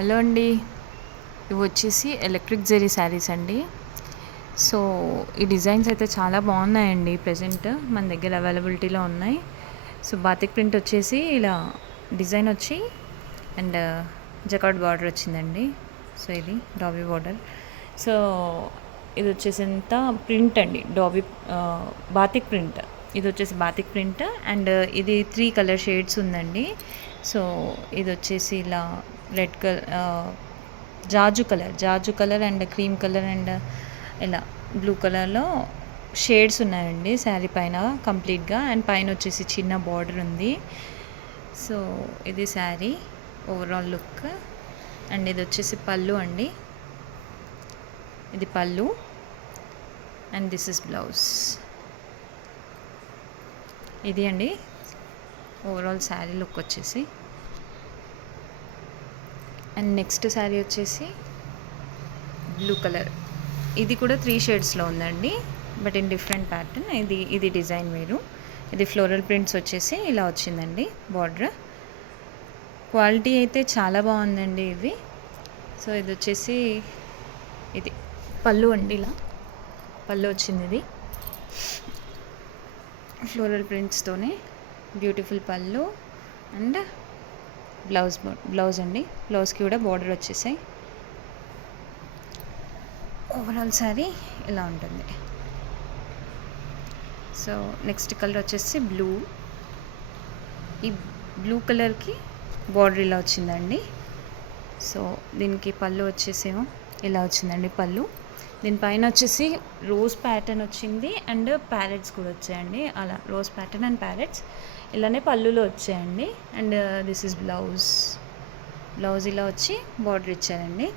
Hello అండి. ఇవి వచ్చేసి ఎలక్ట్రిక్ జెరీ శారీస్ అండి. సో ఈ డిజైన్స్ అయితే చాలా బాగున్నాయండి. ప్రెజెంట్ మన దగ్గర అవైలబిలిటీలో ఉన్నాయి. సో బాతిక్ ప్రింట్ వచ్చేసి ఇలా డిజైన్ వచ్చి అండ్ జకార్డ్ బార్డర్ వచ్చిందండి. సో ఇది డాబీ బార్డర్. సో ఇది వచ్చేసి ఎంత ప్రింట్ అండి, డాబీ బాతిక్ ప్రింట్. ఇది వచ్చేసి బాతిక్ ప్రింట్ అండ్ ఇది 3 కలర్ షేడ్స్ ఉందండి. సో ఇది వచ్చేసి ఇలా red colour, Jaju colour and cream colour and ఇలా బ్లూ కలర్లో షేడ్స్ ఉన్నాయండి శారీ పైన కంప్లీట్గా. అండ్ పైన వచ్చేసి చిన్న బార్డర్ ఉంది. సో ఇది శారీ ఓవరాల్ లుక్. అండ్ ఇది వచ్చేసి పళ్ళు అండి. ఇది పళ్ళు అండ్ దిస్ ఇస్ బ్లౌజ్. ఇది అండి ఓవరాల్ శారీ లుక్ వచ్చేసి. అండ్ నెక్స్ట్ శారీ వచ్చేసి బ్లూ కలర్. ఇది కూడా 3 షేడ్స్లో ఉందండి, బట్ ఇన్ డిఫరెంట్ ప్యాటర్న్. ఇది డిజైన్ వేరు. ఇది ఫ్లోరల్ ప్రింట్స్ వచ్చేసి ఇలా వచ్చిందండి బార్డర్. క్వాలిటీ అయితే చాలా బాగుందండి ఇవి. సో ఇది వచ్చేసి ఇది పళ్ళు అండి. ఇలా పళ్ళు వచ్చింది. ఇది ఫ్లోరల్ ప్రింట్స్తోనే బ్యూటిఫుల్ పళ్ళు అండ్ బ్లౌజ్ అండి. బ్లౌజ్కి కూడా బార్డర్ వచ్చేసాయి. ఓవరాల్ శారీ ఇలా ఉంటుంది. సో నెక్స్ట్ కలర్ వచ్చేసి బ్లూ. ఈ బ్లూ కలర్కి బార్డర్ ఇలా వచ్చిందండి. సో దీనికి పళ్ళు వచ్చేసేమో ఇలా వచ్చిందండి పళ్ళు. దీనిపైన వచ్చేసి రోజ్ ప్యాటర్న్ వచ్చింది అండ్ ప్యారెట్స్ కూడా వచ్చాయండి. అలా రోజ్ ప్యాటర్న్ అండ్ ప్యారెట్స్ ఇలానే పళ్ళులో వచ్చాయండి. అండ్ దిస్ ఇస్ బ్లౌజ్ ఇలా వచ్చి బార్డర్ ఇచ్చారండి.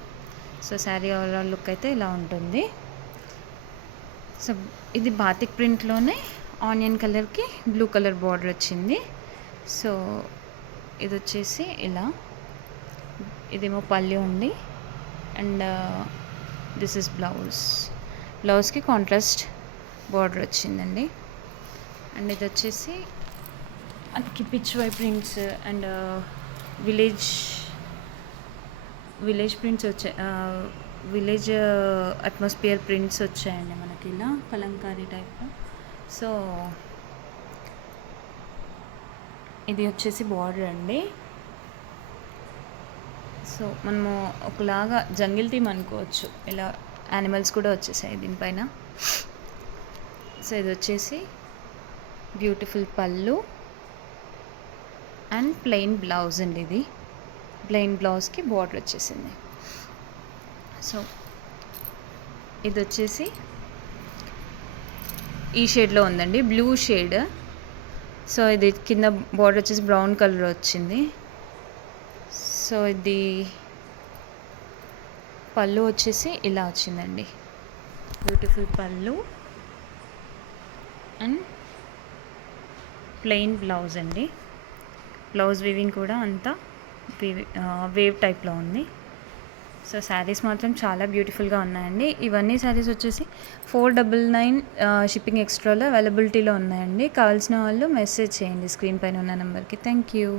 సో శారీ ఓవరాల్ లుక్ అయితే ఇలా ఉంటుంది. సో ఇది బాతిక్ ప్రింట్లోనే ఆనియన్ కలర్కి బ్లూ కలర్ బార్డర్ వచ్చింది. సో ఇది వచ్చేసి ఇలా, ఇదేమో పళ్ళు ఉంది అండ్ దిస్ ఇస్ బ్లౌజ్కి కాంట్రాస్ట్ బార్డర్ వచ్చిందండి. అండ్ ఇది వచ్చేసి అది Pichwai prints and village prints వచ్చాయి. విలేజ్ అట్మాస్ఫియర్ ప్రింట్స్ వచ్చాయండి మనకి ఇలా కలంకారీ టైప్. సో ఇది వచ్చేసి బార్డర్ అండి. సో మనము ఒకలాగా జంగిల్ థీమ్ అనుకోవచ్చు. ఇలా యానిమల్స్ కూడా వచ్చేసాయి దీనిపైన. సో ఇది వచ్చేసి బ్యూటిఫుల్ పళ్ళు అండ్ ప్లెయిన్ బ్లౌజ్ అండి. ఇది ప్లెయిన్ బ్లౌజ్కి బార్డర్ వచ్చేసింది. సో ఇది వచ్చేసి ఈ షేడ్లో ఉందండి, బ్లూ షేడ్. సో ఇది కింద బార్డర్ వచ్చేసి బ్రౌన్ కలర్ వచ్చింది. సో ఇది పళ్ళు వచ్చేసి ఇలా వచ్చిందండి, బ్యూటిఫుల్ పళ్ళు అండ్ ప్లెయిన్ బ్లౌజ్ అండి. బ్లౌజ్ వీవింగ్ కూడా అంతా వేవ్ టైప్లో ఉంది. సో శారీస్ మాత్రం చాలా బ్యూటిఫుల్గా ఉన్నాయండి. ఇవన్నీ శారీస్ వచ్చేసి 499 షిప్పింగ్ ఎక్స్ట్రాలో అవైలబిలిటీలో ఉన్నాయండి. కావాల్సిన వాళ్ళు మెసేజ్ చేయండి స్క్రీన్ పైన ఉన్న నెంబర్కి. Thank you.